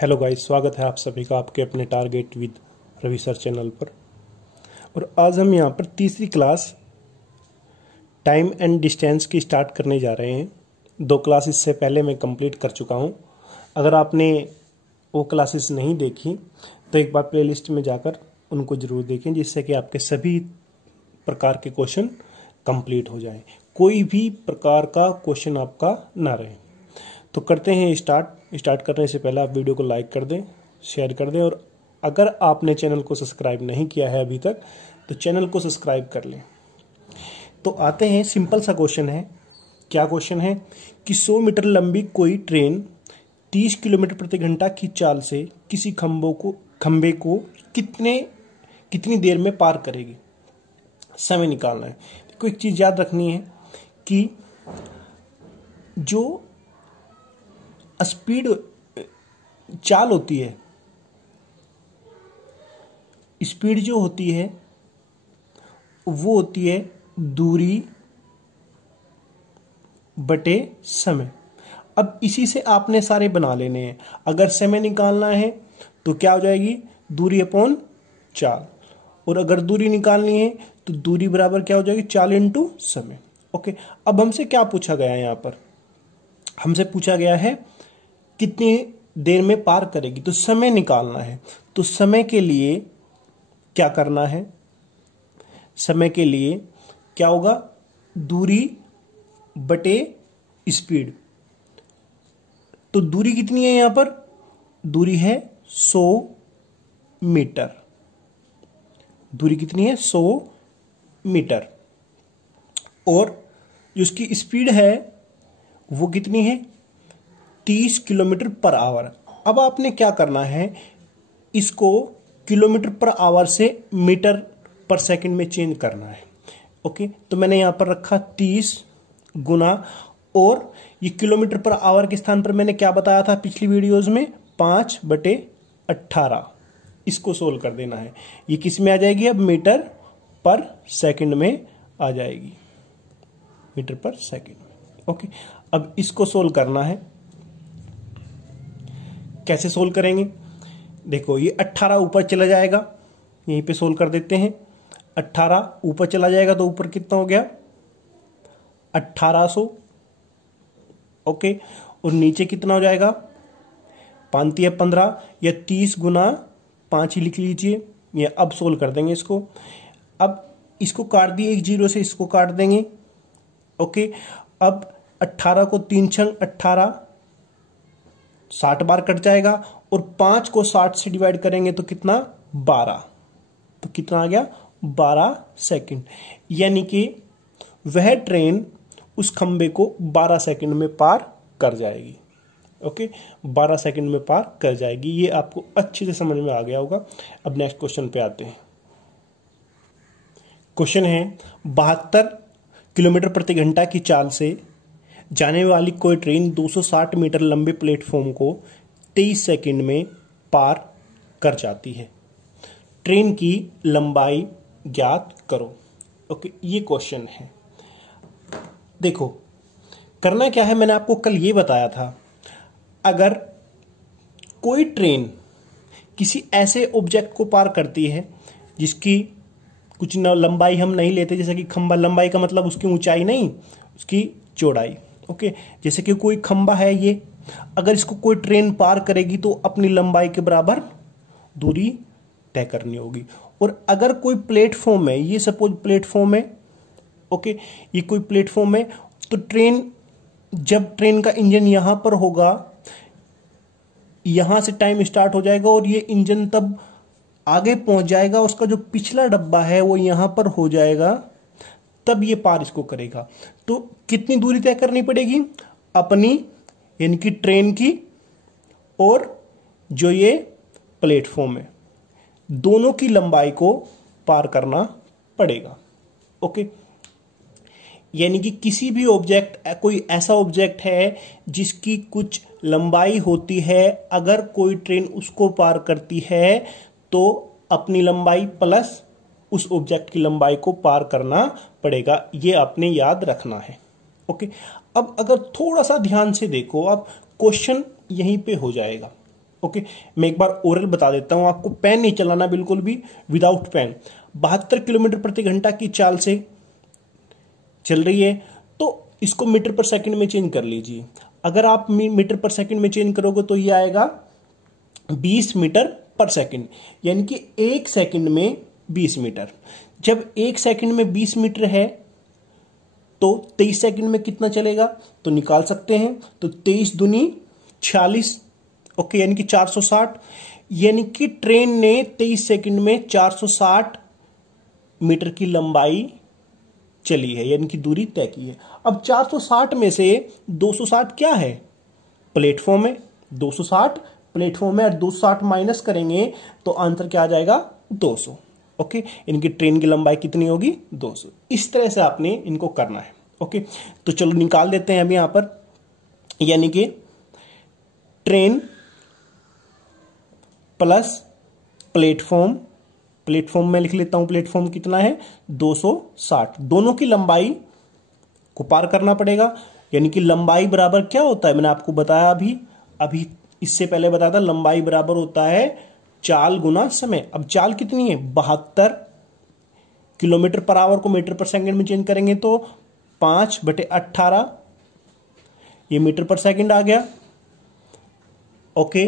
Hello guys, स्वागत है आप सभी का आपके अपने target with Ravi sir channel पर। और आज हम यहाँ पर तीसरी क्लास टाइम एंड डिस्टेंस की स्टार्ट करने जा रहे हैं। 2 क्लास इससे पहले मैं कंप्लीट कर चुका हूँ। अगर आपने वो क्लासेस नहीं देखी तो एक बार प्लेलिस्ट में जाकर उनको ज़रूर देखें, जिससे कि आपके सभी प्रकार के क्वेश्चन कंप्लीट हो जाएं, कोई भी प्रकार का क्वेश्चन आपका ना रहे। तो करते हैं स्टार्ट करने से पहले आप वीडियो को लाइक कर दें, शेयर कर दें, और अगर आपने चैनल को सब्सक्राइब नहीं किया है अभी तक तो चैनल को सब्सक्राइब कर लें। तो आते हैं, सिंपल सा क्वेश्चन है। क्या क्वेश्चन है कि 100 मीटर लंबी कोई ट्रेन 30 किलोमीटर प्रति घंटा की चाल से किसी खंबे को कितनी देर में पार करेगी। समय निकालना है। देखो, एक चीज याद रखनी है कि जो स्पीड चाल होती है, स्पीड जो होती है वो होती है दूरी बटे समय। अब इसी से आपने सारे बना लेने हैं। अगर समय निकालना है तो क्या हो जाएगी, दूरी अपॉन चाल, और अगर दूरी निकालनी है तो दूरी बराबर क्या हो जाएगी, चाल इंटू समय। ओके, अब हमसे क्या पूछा गया है, यहां पर हमसे पूछा गया है कितनी देर में पार करेगी, तो समय निकालना है। तो समय के लिए क्या करना है, समय के लिए क्या होगा, दूरी बटे स्पीड। तो दूरी कितनी है, यहां पर दूरी है 100 मीटर। दूरी कितनी है, 100 मीटर। और जो उसकी स्पीड है वो कितनी है, 30 किलोमीटर पर आवर। अब आपने क्या करना है, इसको किलोमीटर पर आवर से मीटर पर सेकंड में चेंज करना है। ओके, तो मैंने यहां पर रखा 30 गुना, और ये किलोमीटर पर आवर के स्थान पर मैंने क्या बताया था पिछली वीडियोस में, 5/18। इसको सोल्व कर देना है। ये किस में आ जाएगी, अब मीटर पर सेकंड में आ जाएगी, मीटर पर सेकंड। ओके, अब इसको सोल्व करना है। कैसे सोल्व करेंगे, देखो ये 18 ऊपर चला जाएगा, यहीं पे सोल्व कर देते हैं। 18 ऊपर चला जाएगा तो ऊपर कितना हो गया, 1800। ओके, और नीचे कितना हो जाएगा, 5 या 15 या 30 गुना 5 ही लिख लीजिए। ये अब सोल्व कर देंगे इसको। अब इसको काट दिए, एक जीरो से इसको काट देंगे। ओके, अब 18 को 3 छंग 18, 60 बार कट जाएगा, और 5 को 60 से डिवाइड करेंगे तो कितना, 12। तो कितना आ गया, 12 सेकंड। यानी कि वह ट्रेन उस खंबे को 12 सेकंड में पार कर जाएगी। ओके, 12 सेकंड में पार कर जाएगी। ये आपको अच्छे से समझ में आ गया होगा। अब नेक्स्ट क्वेश्चन पे आते हैं। क्वेश्चन है, 72 किलोमीटर प्रति घंटा की चाल से जाने वाली कोई ट्रेन 260 मीटर लंबे प्लेटफॉर्म को 23 सेकंड में पार कर जाती है। ट्रेन की लंबाई ज्ञात करो। ओके, ये क्वेश्चन है। देखो, करना क्या है, मैंने आपको कल ये बताया था, अगर कोई ट्रेन किसी ऐसे ऑब्जेक्ट को पार करती है जिसकी कुछ न लंबाई हम नहीं लेते, जैसे कि खंबा, लंबाई का मतलब उसकी ऊंचाई नहीं, उसकी चौड़ाई। ओके, जैसे कि कोई खंबा है, ये अगर इसको कोई ट्रेन पार करेगी तो अपनी लंबाई के बराबर दूरी तय करनी होगी। और अगर कोई प्लेटफॉर्म है, ये सपोज प्लेटफॉर्म है, ओके, ये कोई प्लेटफॉर्म है, तो जब ट्रेन का इंजन यहां पर होगा, यहां से टाइम स्टार्ट हो जाएगा, और ये इंजन तब आगे पहुंच जाएगा, उसका जो पिछला डब्बा है वो यहां पर हो जाएगा, तब ये पार इसको करेगा। तो कितनी दूरी तय करनी पड़ेगी, अपनी यानी कि ट्रेन की, और जो ये प्लेटफॉर्म है, दोनों की लंबाई को पार करना पड़ेगा। ओके, यानी कि किसी भी ऑब्जेक्ट, कोई ऐसा ऑब्जेक्ट है जिसकी कुछ लंबाई होती है, अगर कोई ट्रेन उसको पार करती है तो अपनी लंबाई प्लस उस ऑब्जेक्ट की लंबाई को पार करना पड़ेगा। ये आपने याद रखना है। ओके, अब अगर थोड़ा सा ध्यान से देखो, अब क्वेश्चन यहीं पे हो जाएगा। ओके, मैं एक बार ओरल बता देता हूं आपको, पेन नहीं चलाना बिल्कुल भी, विदाउट पेन। 72 किलोमीटर प्रति घंटा की चाल से चल रही है, तो इसको मीटर पर सेकंड में चेंज कर लीजिए। अगर आप मीटर पर सेकंड में चेंज करोगे तो ये आएगा 20 मीटर पर सेकंड, यानी कि 1 सेकंड में 20 मीटर। जब 1 सेकंड में 20 मीटर है तो 23 सेकंड में कितना चलेगा, तो निकाल सकते हैं। तो 23 दूनी 46, ओके, यानी कि 460। यानी कि ट्रेन ने 23 सेकंड में 460 मीटर की लंबाई चली है, यानी कि दूरी तय की है। अब 460 में से 260 क्या है, प्लेटफॉर्म है। 260 प्लेटफॉर्म है और 260 माइनस करेंगे तो आंसर क्या आ जाएगा, 200। ओके, इनकी ट्रेन की लंबाई कितनी होगी, 200। इस तरह से आपने इनको करना है। ओके, तो चलो निकाल देते हैं अभी यहां पर, यानी कि ट्रेन प्लस प्लेटफॉर्म, प्लेटफॉर्म में लिख लेता हूं, प्लेटफॉर्म कितना है 260, दोनों की लंबाई को पार करना पड़ेगा। यानी कि लंबाई बराबर क्या होता है, मैंने आपको बताया अभी इससे पहले बताया था, लंबाई बराबर होता है चाल गुना समय। अब चाल कितनी है 72 किलोमीटर पर आवर को मीटर पर सेकंड में चेंज करेंगे तो 5/18 ये मीटर पर सेकंड आ गया। ओके,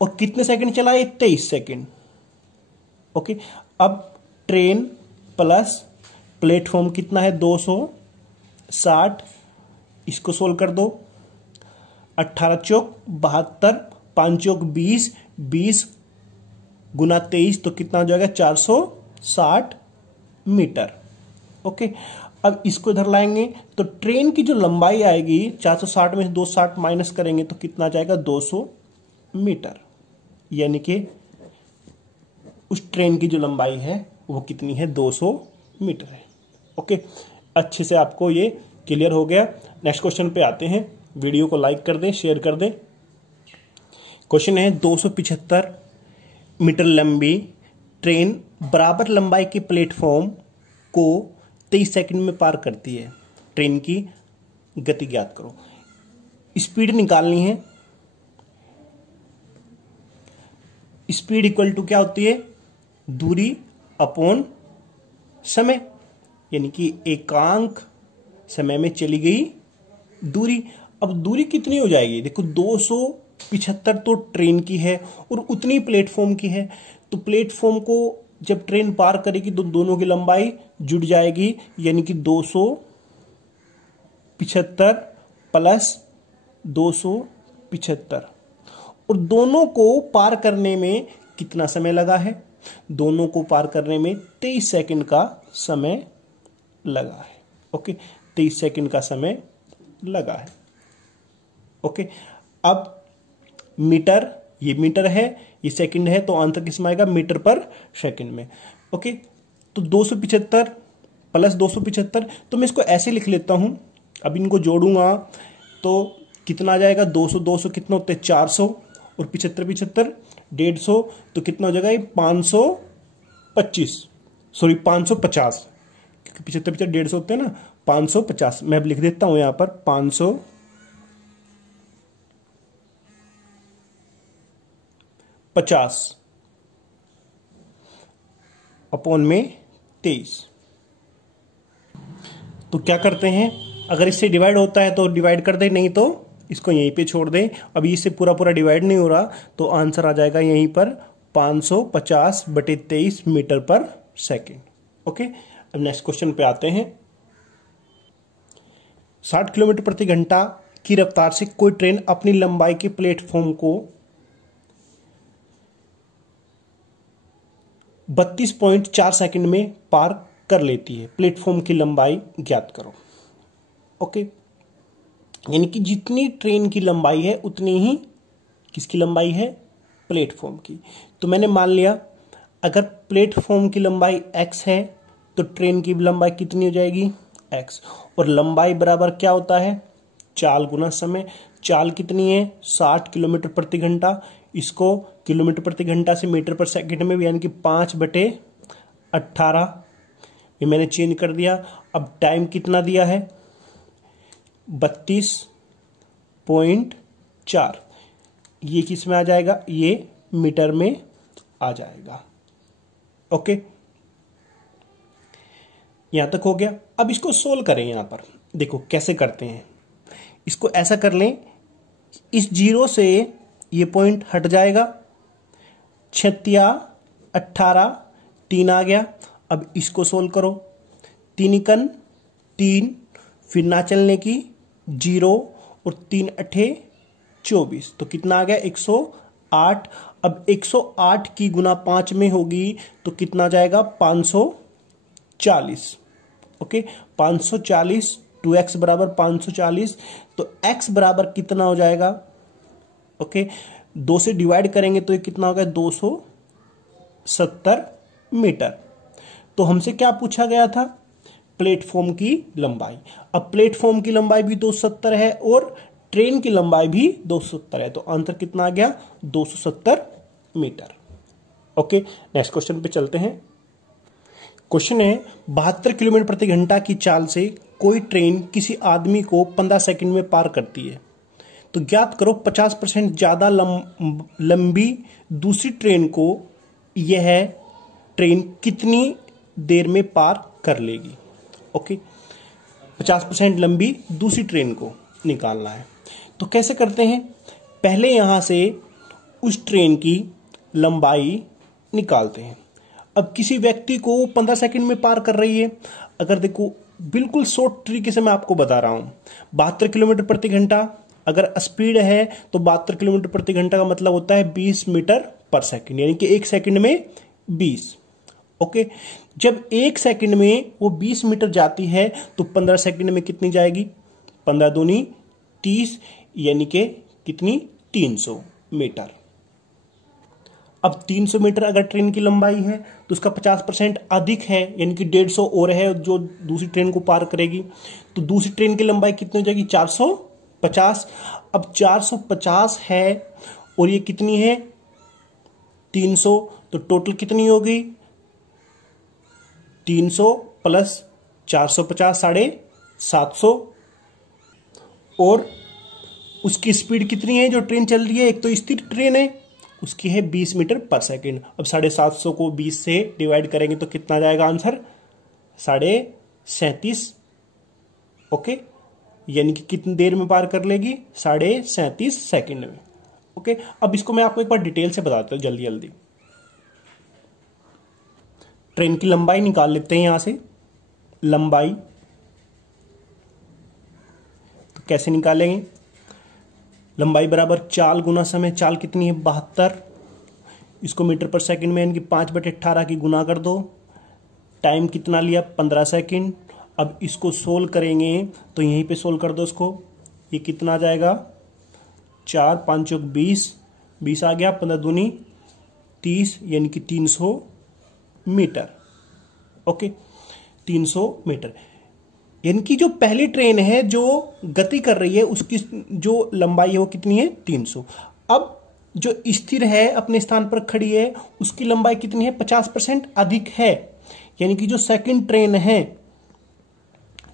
और कितने सेकंड चला है, 23 सेकंड। ओके, अब ट्रेन प्लस प्लेटफॉर्म कितना है 260, इसको सोल्व कर दो। 18 चौक 72, 5 चौक 20, 20 गुना 23 तो कितना हो जाएगा 460 मीटर। ओके, अब इसको इधर लाएंगे तो ट्रेन की जो लंबाई आएगी 460 में से 260 माइनस करेंगे तो कितना जाएगा 200 मीटर। यानी कि उस ट्रेन की जो लंबाई है वो कितनी है, 200 मीटर है। ओके, अच्छे से आपको ये क्लियर हो गया। नेक्स्ट क्वेश्चन पे आते हैं। वीडियो को लाइक कर दें, शेयर कर दें। क्वेश्चन है 275 मीटर लंबी ट्रेन बराबर लंबाई के प्लेटफॉर्म को 23 सेकंड में पार करती है। ट्रेन की गति ज्ञात करो। स्पीड निकालनी है। स्पीड इक्वल टू क्या होती है, दूरी अपॉन समय, यानी कि एकांक समय में चली गई दूरी। अब दूरी कितनी हो जाएगी, देखो 275 तो ट्रेन की है और उतनी प्लेटफॉर्म की है। तो प्लेटफॉर्म को जब ट्रेन पार करेगी तो दोनों की लंबाई जुड़ जाएगी, यानी कि 275 प्लस 275। और दोनों को पार करने में कितना समय लगा है, दोनों को पार करने में 23 सेकंड का समय लगा है। ओके, 23 सेकंड का समय लगा है। ओके, अब मीटर, ये मीटर है, ये सेकंड है, तो आंसर किसमें आएगा, मीटर पर सेकंड में। ओके, तो 275 प्लस 275, तो मैं इसको ऐसे लिख लेता हूं। अब इनको जोड़ूंगा तो कितना आ जाएगा, 200 200 कितना होते हैं 400, और 75 75 150, तो कितना हो जाएगा ये 550, सॉरी 550, क्योंकि 75 75 150 होते हैं ना, 550। मैं अब लिख देता हूं यहां पर 550 अपॉन में 23। तो क्या करते हैं, अगर इससे डिवाइड होता है तो डिवाइड कर दे, नहीं तो इसको यहीं पे छोड़ दें। अभी इससे पूरा पूरा डिवाइड नहीं हो रहा, तो आंसर आ जाएगा यहीं पर 550/23 मीटर पर सेकंड। ओके, अब नेक्स्ट क्वेश्चन पे आते हैं। 60 किलोमीटर प्रति घंटा की रफ्तार से कोई ट्रेन अपनी लंबाई के प्लेटफॉर्म को 32.4 सेकंड में पार कर लेती है। प्लेटफॉर्म की लंबाई ज्ञात करो। ओके, यानी कि जितनी ट्रेन की लंबाई है उतनी ही किसकी लंबाई है, प्लेटफॉर्म की। तो मैंने मान लिया अगर प्लेटफॉर्म की लंबाई x है तो ट्रेन की लंबाई कितनी हो जाएगी, x। और लंबाई बराबर क्या होता है, चाल गुना समय। चाल कितनी है 60 किलोमीटर प्रति घंटा, इसको किलोमीटर प्रति घंटा से मीटर पर सेकंड में, यानी कि 5/18 ये मैंने चेंज कर दिया। अब टाइम कितना दिया है 32.4, ये किस में आ जाएगा, ये मीटर में आ जाएगा। ओके, यहां तक हो गया। अब इसको सोल्व करें। यहां पर देखो कैसे करते हैं। इसको ऐसा कर लें, इस 0 से ये पॉइंट हट जाएगा, 36 18 3 आ गया। अब इसको सोल्व करो, 3 एकन 3, फिर ना चलने की 0 और 3 अठे 24, तो कितना आ गया 108। अब 108 की गुना 5 में होगी तो कितना जाएगा 540। ओके, 540, 2x बराबर 540, तो x बराबर कितना हो जाएगा। ओके, 2 से डिवाइड करेंगे तो ये कितना होगा 270 मीटर। तो हमसे क्या पूछा गया था, प्लेटफॉर्म की लंबाई। अब प्लेटफॉर्म की लंबाई भी 270 है और ट्रेन की लंबाई भी 270 है, तो आंसर कितना आ गया 270 मीटर। ओके, नेक्स्ट क्वेश्चन पे चलते हैं। क्वेश्चन है 72 किलोमीटर प्रति घंटा की चाल से कोई ट्रेन किसी आदमी को 15 सेकंड में पार करती है, तो ज्ञात करो 50% ज्यादा लंबी दूसरी ट्रेन को यह ट्रेन कितनी देर में पार कर लेगी। ओके, 50% लंबी दूसरी ट्रेन को निकालना है। तो कैसे करते हैं, पहले यहां से उस ट्रेन की लंबाई निकालते हैं। अब किसी व्यक्ति को 15 सेकंड में पार कर रही है। अगर देखो बिल्कुल शॉर्ट तरीके से मैं आपको बता रहा हूं, 72 किलोमीटर प्रति घंटा अगर स्पीड है तो 72 किलोमीटर प्रति घंटा का मतलब होता है 20 मीटर पर सेकंड, यानी कि 1 सेकंड में 20। ओके, जब 1 सेकंड में वो 20 मीटर जाती है तो 15 सेकंड में कितनी जाएगी, 15 दूनी 30, यानी कि कितनी 300 मीटर। अब 300 मीटर अगर ट्रेन की लंबाई है तो उसका 50% अधिक है, यानी कि 150 और है जो दूसरी ट्रेन को पार करेगी। तो दूसरी ट्रेन की लंबाई कितनी हो जाएगी 450। अब 450 है और ये कितनी है 300, तो टोटल कितनी होगी 300 प्लस 450 750। और उसकी स्पीड कितनी है जो ट्रेन चल रही है, एक तो स्थिर ट्रेन है उसकी है 20 मीटर पर सेकंड। अब 750 को 20 से डिवाइड करेंगे तो कितना जाएगा आंसर 37.5। ओके, यानी कि कितनी देर में पार कर लेगी 37.5 सेकंड में। ओके, अब इसको मैं आपको एक बार डिटेल से बताता हूं जल्दी जल्दी। ट्रेन की लंबाई निकाल लेते हैं यहां से। लंबाई तो कैसे निकालेंगे, लंबाई बराबर चाल गुना समय। चाल कितनी है 72, इसको मीटर पर सेकंड में यानी कि 5/18 की गुना कर दो। टाइम कितना लिया 15 सेकंड। अब इसको सोल्व करेंगे तो यहीं पे सोल्व कर दो इसको, ये कितना आ जाएगा 4 5 20, 20 आ गया, 15 दूनी 30, यानी कि 300 मीटर। ओके, 300 मीटर, यानी कि जो पहली ट्रेन है जो गति कर रही है उसकी जो लंबाई है वो कितनी है 300। अब जो स्थिर है अपने स्थान पर खड़ी है उसकी लंबाई कितनी है 50% अधिक है, यानी कि जो सेकंड ट्रेन है,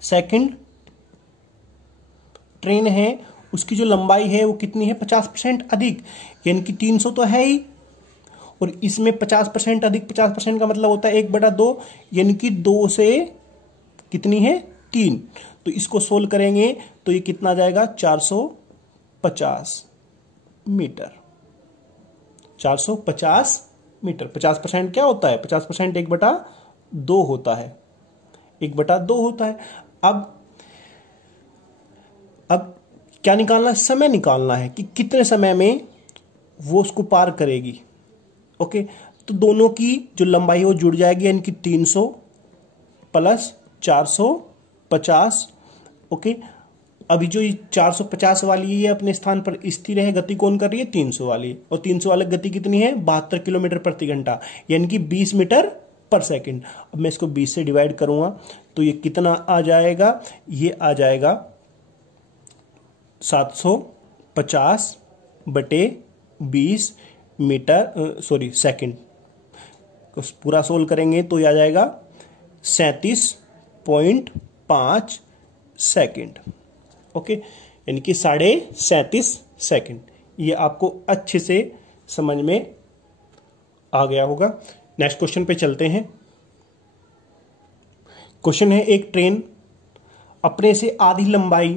सेकंड ट्रेन है उसकी जो लंबाई है वो कितनी है 50% अधिक, यानी कि 300 तो है ही, और इसमें 50% अधिक, 50% का मतलब होता है 1/2, यानी कि 2 से कितनी है 3। तो इसको सोल्व करेंगे तो ये कितना जाएगा 450 मीटर। 450 मीटर। 50% क्या होता है 50% 1/2 होता है, 1/2 होता है। अब क्या निकालना है, समय निकालना है कि कितने समय में वो उसको पार करेगी। ओके, तो दोनों की जो लंबाई है वो जुड़ जाएगी, यानी कि 300 प्लस 450। ओके, अभी जो 450 वाली है ये अपने स्थान पर स्थिर है, गति कौन कर रही है 300 वाली, और 300 वाली गति कितनी है 72 किलोमीटर प्रति घंटा, यानी कि 20 मीटर पर सेकंड। अब मैं इसको 20 से डिवाइड करूंगा तो ये कितना आ जाएगा, ये आ जाएगा 750/20 मीटर सेकंड। तो पूरा सोल्व करेंगे तो ये आ जाएगा 37.5 सेकंड। ओके, यानी कि 37.5 सेकंड, ये आपको अच्छे से समझ में आ गया होगा। नेक्स्ट क्वेश्चन पे चलते हैं। क्वेश्चन है, एक ट्रेन अपने से आधी लंबाई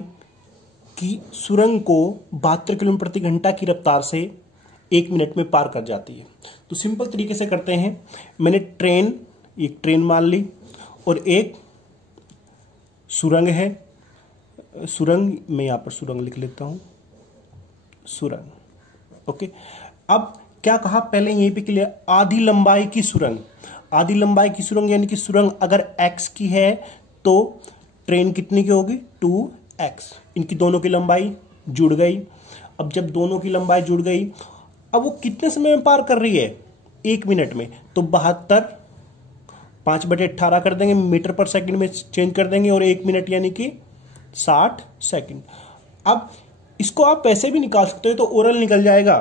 की सुरंग को 72 किलोमीटर प्रति घंटा की रफ्तार से 1 मिनट में पार कर जाती है। तो सिंपल तरीके से करते हैं। मैंने एक ट्रेन मान ली और एक सुरंग है। सुरंग, मैं यहां पर सुरंग लिख लेता हूं, सुरंग। ओके, अब क्या कहा पहले यहीं पे क्लियर, आधी लंबाई की सुरंग। आधी लंबाई की सुरंग यानी कि सुरंग अगर x की है तो ट्रेन कितनी की होगी, 2x। इनकी दोनों की लंबाई जुड़ गई। अब जब दोनों की लंबाई जुड़ गई, अब वो कितने समय में पार कर रही है, 1 मिनट में। तो 72 5/18 कर देंगे, मीटर पर सेकंड में चेंज कर देंगे, और 1 मिनट यानी कि 60 सेकंड। अब इसको आप पैसे भी निकाल सकते हो, तो ओरल निकल जाएगा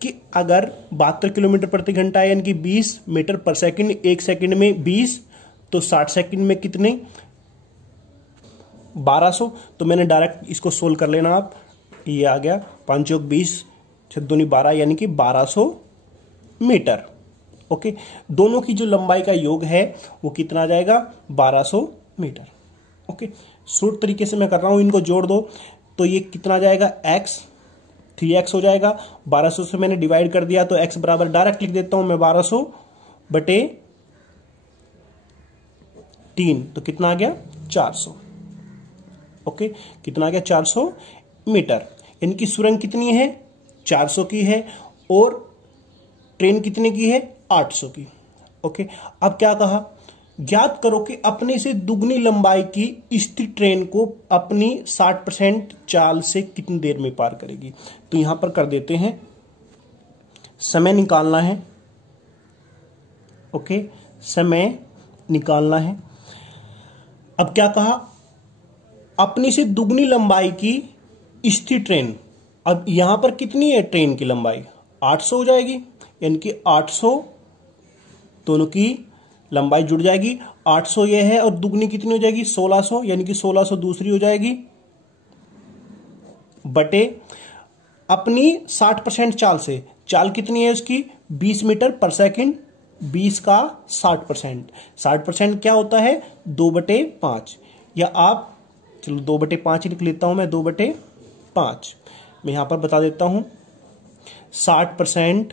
कि अगर 72 किलोमीटर प्रति घंटा यानी कि 20 मीटर पर सेकंड, 1 सेकंड में 20, तो 60 सेकंड में कितने, 1200। तो मैंने डायरेक्ट इसको सोल्व कर लेना आप, ये आ गया 5 + 20 = 12 यानी कि 1200 मीटर। ओके, दोनों की जो लंबाई का योग है वो कितना आ जाएगा, 1200 मीटर। ओके, शॉर्ट तरीके से मैं कर रहा हूं, इनको जोड़ दो तो ये कितना आ जाएगा, x 3x हो जाएगा। 1200 से मैंने डिवाइड कर दिया तो x बराबर डायरेक्ट लिख देता हूं मैं 1200/3, तो कितना आ गया, 400। ओके, कितना आ गया, 400 मीटर। इनकी सुरंग कितनी है, 400 की है, और ट्रेन कितने की है, 800 की। ओके, अब क्या कहा, ज्ञात करो कि अपने से दुगनी लंबाई की स्थिर ट्रेन को अपनी 60% चाल से कितनी देर में पार करेगी। तो यहां पर कर देते हैं, समय निकालना है। ओके, समय निकालना है। अब क्या कहा, अपनी से दुगनी लंबाई की स्थिर ट्रेन। अब यहां पर कितनी है ट्रेन की लंबाई, 800 हो जाएगी, यानी कि 800, दोनों की लंबाई जुड़ जाएगी। 800 ये है, और दुगनी कितनी हो जाएगी, 1600, यानी कि 1600 दूसरी हो जाएगी, बटे अपनी 60% चाल से। चाल कितनी है उसकी, 20 मीटर पर सेकंड, 20 का 60%। 60% क्या होता है, 2/5, या आप चलो 2/5 लिख लेता हूं मैं, 2/5 मैं यहां पर बता देता हूं। 60%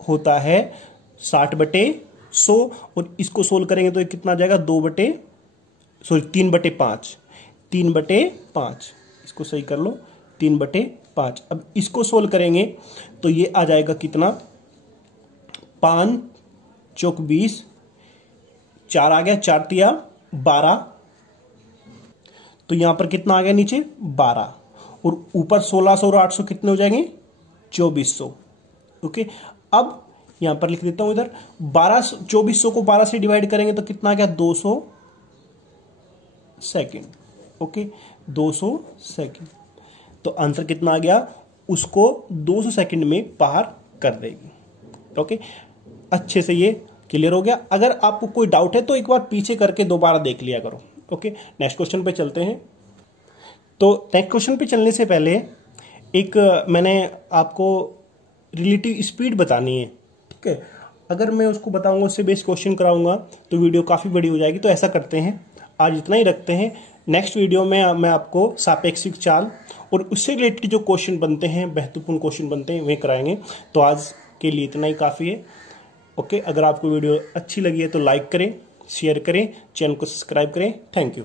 होता है 60/100, और इसको सोल्व करेंगे तो ये कितना आ जाएगा, 3/5, 3/5, इसको सही कर लो, 3/5। अब इसको सोल्व करेंगे तो ये आ जाएगा कितना, 5 × 20, 4 आ गया, 4 × 12, तो यहां पर कितना आ गया नीचे, 12, और ऊपर 1600 और 800 कितने हो जाएंगे, 2400। ओके, अब यहां पर लिख देता हूं इधर 2400 को 12 से डिवाइड करेंगे तो कितना आ गया, 200 सेकंड। ओके, 200 सेकंड, तो आंसर कितना आ गया, उसको 200 सेकंड में पार कर देगी। ओके, अच्छे से ये क्लियर हो गया। अगर आपको कोई डाउट है तो एक बार पीछे करके दोबारा देख लिया करो। ओके, नेक्स्ट क्वेश्चन पे चलते हैं। तो नेक्स्ट क्वेश्चन पे चलने से पहले एक मैंने आपको रिलेटिव स्पीड बतानी है। ठीक है, अगर मैं उसको बताऊंगा, उससे बेस क्वेश्चन कराऊंगा तो वीडियो काफी बड़ी हो जाएगी। तो ऐसा करते हैं, आज इतना ही रखते हैं। नेक्स्ट वीडियो में मैं आपको सापेक्षिक चाल और उससे रिलेटेड जो क्वेश्चन बनते हैं, महत्वपूर्ण क्वेश्चन बनते हैं, वे कराएंगे। तो आज के लिए इतना ही काफी है। ओके, अगर आपको वीडियो अच्छी लगी है तो लाइक करें, शेयर करें, चैनल को सब्सक्राइब करें। Thank you.